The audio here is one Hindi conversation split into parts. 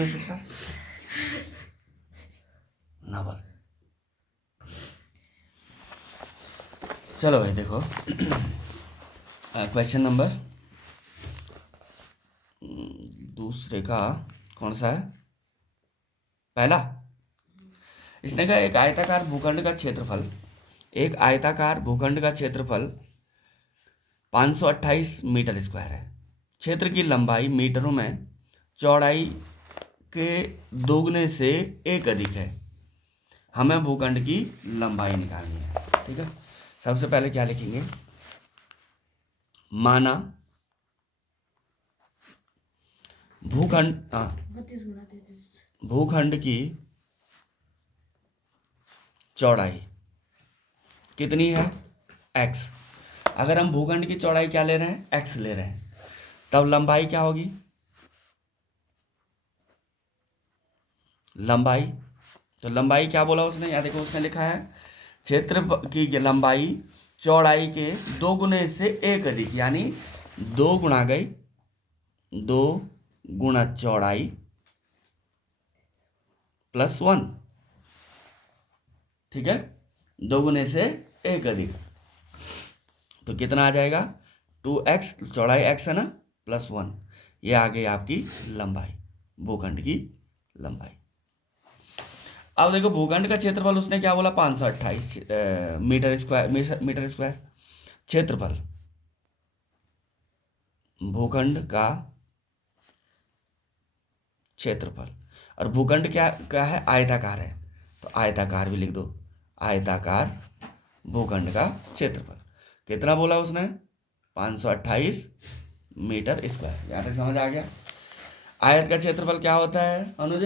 2x square Naval. चलो भाई देखो क्वेश्चन नंबर दूसरे का कौन सा है, पहला। इसने कहा एक आयताकार भूखंड का क्षेत्रफल, एक आयताकार भूखंड का क्षेत्रफल 528 मीटर स्क्वायर है। क्षेत्र की लंबाई मीटरों में चौड़ाई के दोगुने से एक अधिक है। हमें भूखंड की लंबाई निकालनी है। ठीक है, सबसे पहले क्या लिखेंगे, माना भूखंड की चौड़ाई कितनी है, x। अगर हम भूखंड की चौड़ाई क्या ले रहे हैं, x ले रहे हैं, तब लंबाई क्या होगी, लंबाई। तो लंबाई क्या बोला उसने, यहाँ देखो उसने लिखा है क्षेत्र की लंबाई चौड़ाई के 2 गुने से एक अधिक, यानी 2 गुणा गई 2 गुणा चौड़ाई प्लस 1। ठीक है, 2 गुने से एक अधिक, तो कितना आ जाएगा 2x, चौड़ाई x है ना, प्लस 1। ये आ गई आपकी लंबाई, भूखंड की लंबाई। अब देखो भूखंड का क्षेत्रफल उसने क्या बोला, 528 मीटर स्क्वायर। क्षेत्रफल भूखंड का क्षेत्रफल, और भूखंड क्या है, आयताकार है, तो आयताकार भी लिख दो, आयताकार भूखंड का क्षेत्रफल कितना बोला उसने, 528 मीटर स्क्वायर। यहाँ तक समझ आ गया। आयत का क्षेत्रफल क्या होता है अनुज,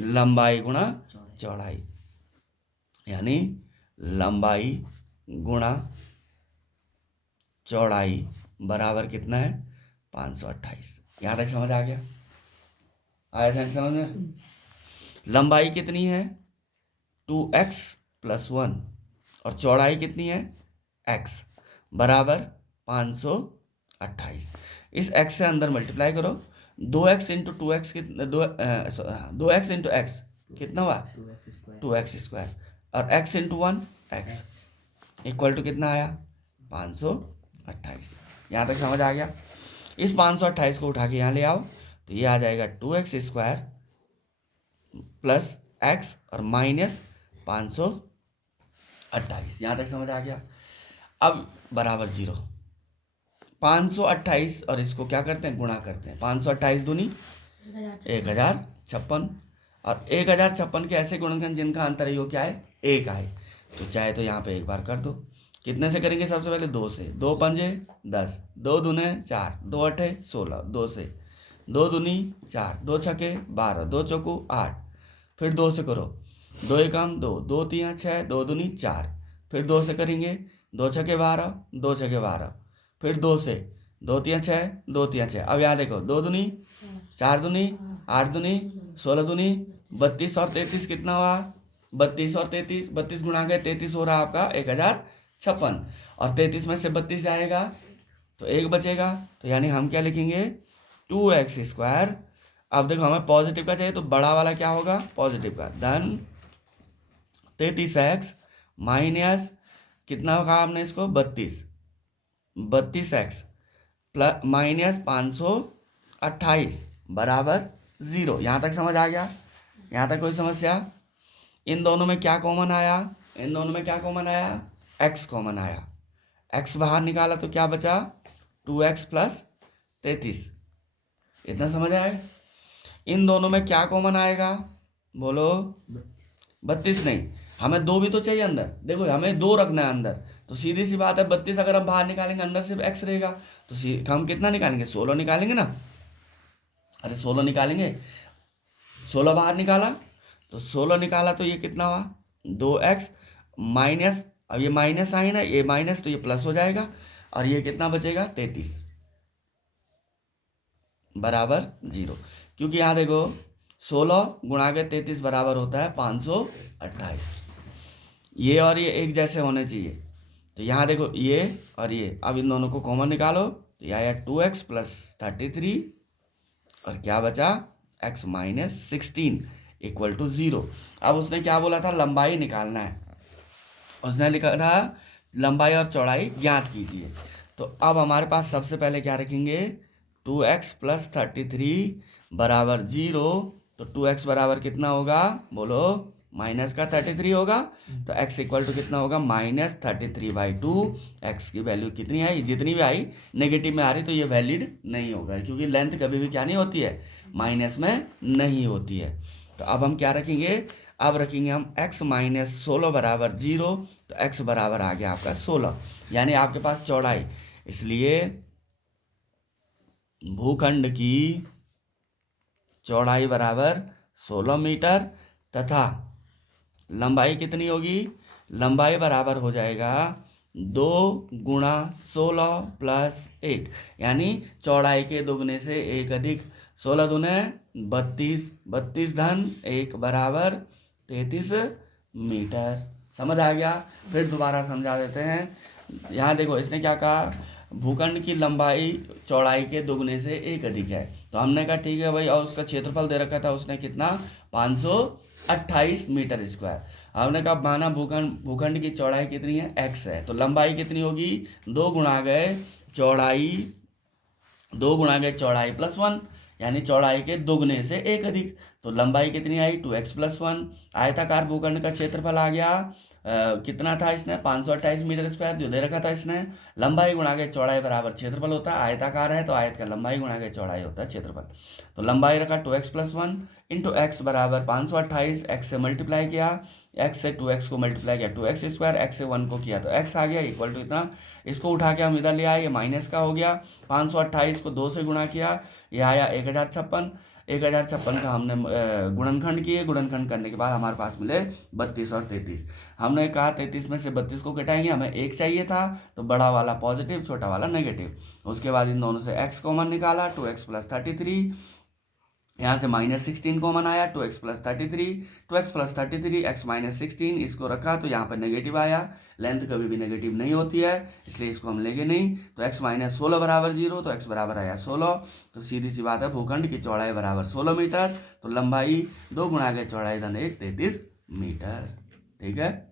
लंबाई गुणा चौड़ाई, यानी लंबाई गुणा चौड़ाई बराबर कितना है, 528। यहाँ तक समझ आ गया, आया समझ में। लंबाई कितनी है 2x प्लस 1, और चौड़ाई कितनी है x, बराबर 528। इस x से अंदर मल्टीप्लाई करो, 2x इंटू 2x कितना, 2x इंटू x कितना हुआ 2x स्क्वायर, और x into 1 x equal to कितना आया 528। यहाँ तक समझ आ गया। इस 528 को उठा के यहाँ ले आओ, तो ये आ जाएगा 2x स्क्वायर प्लस x और माइनस 528। यहाँ तक समझ आ गया। अब बराबर 0, 528 और इसको क्या करते हैं, गुणा करते हैं। 528 दूनी 1056, और 1056 के ऐसे गुणनखंड जिनका अंतर योग क्या है, 1 आए, तो चाहे तो यहाँ पे एक बार कर दो। कितने से करेंगे, सबसे पहले 2 से, 2 पंजे 10, 2 दूने 4, 2 अठे 16, 2 से, 2 दूनी 4, 2 छके 12, 2 चौकू 8, फिर 2 से करो, 2 एकम 2, 2 तियाँ 6, 2 दूनी 4, फिर 2 से करेंगे, 2 छके 12, 2 छके 12, फिर 2 से, 2 तियाँ 6, 2 तियाँ 6। अब यहाँ देखो 2 दूनी 4 दूनी 8 दूनी 16 दूनी 32 और 33 कितना हुआ, 32 और 33, 32 गुणा गए 33 हो रहा आपका 1056, और 33 में से 32 जाएगा तो 1 बचेगा, तो यानी हम क्या लिखेंगे 2x स्क्वायर। अब देखो हमें पॉजिटिव का चाहिए, तो बड़ा वाला क्या होगा, पॉजिटिव का, धन 33x माइनस कितना होगा आपने इसको 32x प्लस माइनस 528 बराबर 0। यहाँ तक समझ आ गया, यहाँ तक कोई समस्या। इन दोनों में क्या कॉमन आया, इन दोनों में क्या कॉमन आया, x कॉमन आया, x बाहर निकाला तो क्या बचा 2x प्लस 33। इतना समझ आए। इन दोनों में क्या कॉमन आएगा, बोलो 32 नहीं, हमें 2 भी तो चाहिए अंदर, देखो हमें 2 रखना है अंदर, तो सीधी सी बात है 32 अगर हम बाहर निकालेंगे अंदर सिर्फ x रहेगा, तो हम कितना निकालेंगे 16 निकालेंगे ना, अरे 16 निकालेंगे, 16 बाहर निकाला तो 16 निकाला तो ये कितना हुआ 2x माइनस, अब ये माइनस आई ना, ये माइनस तो ये प्लस हो जाएगा, और ये कितना बचेगा 33 बराबर 0। क्योंकि यहाँ देखो 16 गुणा के 33 बराबर होता है 528। ये और ये एक जैसे होने चाहिए, तो यहाँ देखो ये और ये, अब इन दोनों को कॉमन निकालो, तो यह आया 2x प्लस 33 और क्या बचा, x माइनस 16 इक्वल टू 0। अब उसने क्या बोला था, लंबाई निकालना है। उसने लिखा था लंबाई और चौड़ाई ज्ञात कीजिए। तो अब हमारे पास सबसे पहले क्या रखेंगे, 2x प्लस 33 बराबर 0। तो 2x बराबर कितना होगा, बोलो, माइनस का 33 होगा। तो x इक्वल टू कितना होगा, माइनस 33/2। x की वैल्यू कितनी आई, जितनी भी आई नेगेटिव में आ रही तो ये वैलिड नहीं होगा, क्योंकि लेंथ कभी भी क्या नहीं होती है, माइनस में नहीं होती है। तो अब हम क्या रखेंगे, अब रखेंगे हम x माइनस 16 बराबर 0। तो x बराबर आ गया आपका 16, यानी आपके पास चौड़ाई, इसलिए भूखंड की चौड़ाई बराबर 16 मीटर तथा लंबाई कितनी होगी, लंबाई बराबर हो जाएगा 2 गुणा 16 प्लस 1, यानी चौड़ाई के दोगुने से 1 अधिक 16 दूने 32, 32 धन 1 बराबर 33 मीटर। समझ आ गया। फिर दोबारा समझा देते हैं। यहाँ देखो इसने क्या कहा, भूखंड की लंबाई चौड़ाई के दोगुने से 1 अधिक है। तो हमने कहा ठीक है भाई, और उसका क्षेत्रफल दे रखा था उसने कितना, 528 मीटर स्क्वायर। हमने कहा माना भूखंड की चौड़ाई कितनी है, x है, तो लंबाई कितनी होगी, 2 गुणा गए चौड़ाई प्लस 1, यानी चौड़ाई के दोगुने से 1 अधिक। तो लंबाई कितनी आई, 2x प्लस 1। आयताकार भूखंड का क्षेत्रफल आ गया कितना था, इसने 528 मीटर स्क्वायर जो दे रखा था इसने। लंबाई गुणा के चौड़ाई बराबर क्षेत्रफल होता है, आयताकार है तो आयत का लंबाई गुणा के चौड़ाई होता है क्षेत्रफल। तो लंबाई रखा 2x प्लस 1 इंटू एक्स बराबर 528, x से मल्टीप्लाई किया, x से 2x को मल्टीप्लाई किया 2x स्क्वायर, x से 1 को किया तो x आ गया इक्वल टू इतना। इसको उठा के हम इधर ले आए, ये माइनस का हो गया। 528 को 2 से गुणा किया, ये आया 1056। 1056 का हमने गुणनखंड किए, गुणनखंड करने के बाद हमारे पास मिले 32 और 33। हमने कहा 33 में से 32 को घटाएंगे, हमें 1 चाहिए था, तो बड़ा वाला पॉजिटिव छोटा वाला नेगेटिव। उसके बाद इन दोनों से x कॉमन निकाला, 2x प्लस 33, यहाँ से माइनस 16 कॉमन आया, 2x प्लस 33, x माइनस 16, इसको रखा तो यहाँ पर नेगेटिव आया। लेंथ कभी भी नेगेटिव नहीं होती है, इसलिए इसको हम लेंगे नहीं। तो x माइनस 16 बराबर 0, तो x बराबर आया 16। तो सीधी सी बात है, भूखंड की चौड़ाई बराबर 16 मीटर, तो लंबाई 2 गुणा के चौड़ाई धन 1 33 मीटर। ठीक है।